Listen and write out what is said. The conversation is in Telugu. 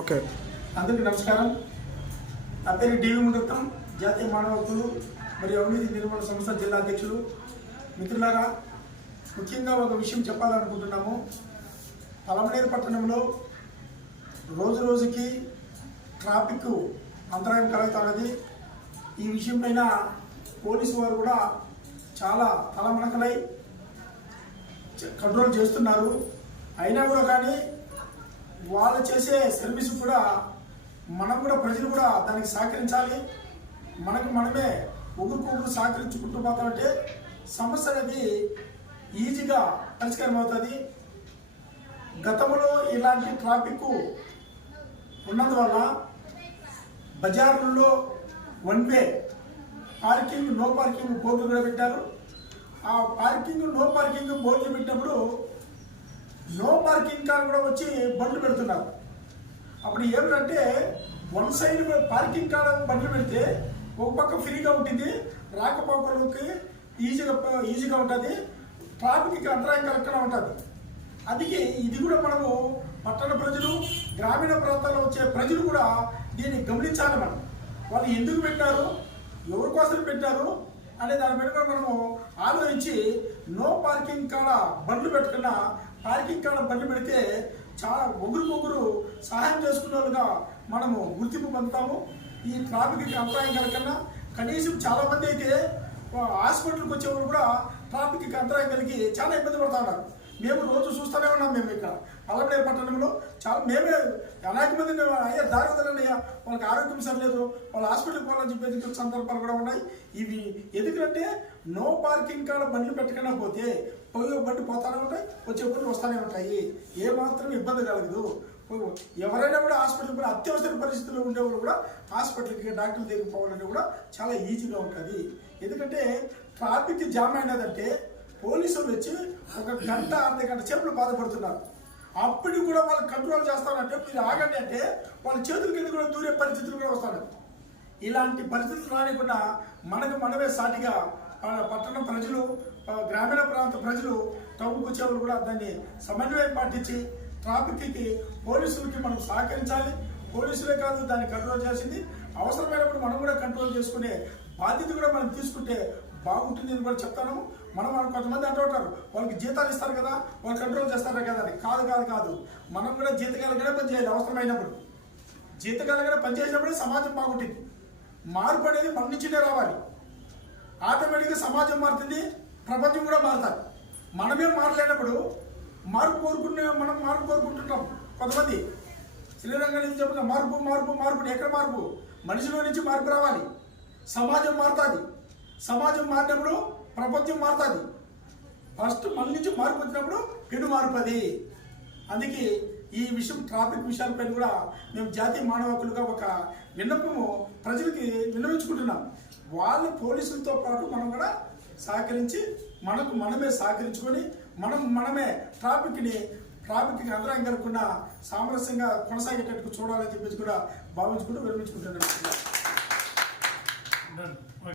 ఓకే. అందరికీ నమస్కారం. నా పేరు డివి ముడత్తం జాతీయ మానవ హక్కులు మరియు అవినీతి నిర్మూలన సంస్థ జిల్లా అధ్యక్షులు. మిత్రులారా ముఖ్యంగా ఒక విషయం చెప్పాలనుకుంటున్నాము. పలమనేరు పట్టణంలో రోజు రోజుకి ట్రాఫిక్ అంతరాయం కలుగుతున్నది. ఈ విషయం పైన పోలీసు వారు కూడా చాలా తలమణకలై కంట్రోల్ చేస్తున్నారు. అయినా కూడా కానీ వాళ్ళు చేసే సర్వీస్ కూడా మనం కూడా ప్రజలు కూడా దానికి సహకరించాలి. మనకు మనమే ఒకరికొకరు సహకరించుకుంటూ పోతామంటే సమస్య అనేది ఈజీగా పరిష్కారం అవుతుంది. గతంలో ఇలాంటి ట్రాఫిక్ ఉన్నందువల్ల బజార్లలో one way parking no parking బోర్డులు కూడా పెట్టారు. ఆ పార్కింగ్ నో పార్కింగ్ బోర్డులు పెట్టినప్పుడు నో పార్కింగ్ కార్ కూడా వచ్చి బండ్లు పెడుతున్నారు. అప్పుడు ఏమిటంటే వన్ సైడ్ పార్కింగ్ కార్ బండ్లు పెడితే ఒక పక్క ఫ్రీగా ఉంటుంది రాకపోకలకి ఈజీగా ఈజీగా ఉంటుంది ట్రాఫిక్కి అంతరాయం కలగకుండా ఉంటుంది. అందుకే ఇది కూడా మనము పట్టణ ప్రజలు గ్రామీణ ప్రాంతాల్లో వచ్చే ప్రజలు కూడా దీన్ని గమనించాలి మనం. వాళ్ళు ఎందుకు పెట్టారు? ఎవరి కోసం పెట్టారు? అనే దాని మీద మనము ఆలోచించి నో పార్కింగ్ కాడ బండ్లు పెట్టకుండా పార్కింగ్ కాడ బండ్లు పెడితే చాలా ఒకరికొకరు సహాయం చేసుకునే వాళ్ళుగా మనము గుర్తింపు పొందుతాము. ఈ ట్రాఫిక్ అంతరాయం కలగకుండా కనీసం చాలా మంది అయితే హాస్పిటల్కి వచ్చేవాళ్ళు కూడా ట్రాఫిక్ అంతరాయం కలిగి చాలా ఇబ్బంది పడుతూ ఉన్నారు. మేము రోజు చూస్తూనే ఉన్నాం మేము ఇక్కడ. అలపడే పట్టణంలో చాలా మేమే అనేక మంది అయ్యా దారి వదలయ్యా వాళ్ళకి ఆరోగ్యం సరిలేదు. వాళ్ళ హాస్పిటల్కి పోవాలని చెప్పేసి సందర్భాలు కూడా ఉన్నాయి. ఇవి ఎందుకంటే నో పార్కింగ్ కాడ బండ్లు పెట్టకుండా పోతే పోయే బండి పోతానే ఉంటాయి వచ్చే బండ్లు వస్తూనే ఉంటాయి. ఏ మాత్రం ఇబ్బంది కలగదు. ఎవరైనా కూడా హాస్పిటల్కి పోయి అత్యవసర పరిస్థితుల్లో ఉండేవాళ్ళు కూడా హాస్పిటల్కి డాక్టర్ దగ్గరికి పోవాలంటే కూడా చాలా ఈజీగా ఉంటుంది. ఎందుకంటే ట్రాఫిక్ జామ్ అయినదంటే పోలీసులు వచ్చి ఒక గంట అర్ధ గంట చేపలు బాధపడుతున్నారు. అప్పుడు కూడా వాళ్ళు కంట్రోల్ చేస్తారంటే మీరు ఆగండి అంటే వాళ్ళ చేతుల కింద కూడా దూరే పరిస్థితులు కూడా వస్తాడు ఇలాంటి పరిస్థితులు రానికుండా మనకు మనమే సాటిగా పట్టణ ప్రజలు గ్రామీణ ప్రాంత ప్రజలు టౌన్కి వచ్చేవాళ్ళు కూడా దాన్ని సమన్వయం పాటించి ట్రాఫిక్కి పోలీసులకి మనం సహకరించాలి. పోలీసులే కాదు దాన్ని కంట్రోల్ చేసింది. అవసరమైనప్పుడు మనం కూడా కంట్రోల్ చేసుకునే బాధ్యత కూడా మనం తీసుకుంటే బాగుంటుంది అని కూడా చెప్తాను. మనం వాళ్ళు కొంతమంది అంటుంటారు వాళ్ళకి జీతాలు ఇస్తారు కదా వాళ్ళు కంట్రోల్ చేస్తారు కదా అని. కాదు కాదు కాదు. మనం కూడా జీతకాలు కూడా పనిచేయాలి అవసరమైనప్పుడు. జీతకాలగానే పనిచేసినప్పుడే సమాజం బాగుంటుంది. మార్పు అనేది మన నుంచినే రావాలి. ఆటోమేటిక్గా సమాజం మారుతుంది ప్రపంచం కూడా మారుతుంది. మనమే మారలేనప్పుడు మార్పు కోరుకునే మనం మార్పు కోరుకుంటుంటాం కొంతమంది. శ్రీరంగం నుంచి చెప్తున్నా మార్పు మార్పు మార్పు ఎక్కడ మార్పు? మనిషిలో నుంచి మార్పు రావాలి. సమాజం మారుతుంది. సమాజం మారినప్పుడు ప్రపంచం మారుతుంది. ఫస్ట్ మన నుంచి మార్పు వచ్చినప్పుడు పెను మారుపది. అందుకే ఈ విషయం ట్రాఫిక్ విషయాలపైన కూడా మేము జాతీయ మానవ హక్కులుగా ఒక విన్నపము ప్రజలకి విన్నవించుకుంటున్నాం. వాళ్ళ పోలీసులతో పాటు మనం కూడా సహకరించి మనకు మనమే సహకరించుకొని మనం మనమే ట్రాఫిక్ని ట్రాఫిక్కి అంతరాయం కలగకుండా సామరస్యంగా కొనసాగేటట్టు చూడాలని చెప్పేసి కూడా భావించుకుంటూ విరమించుకుంటున్నాం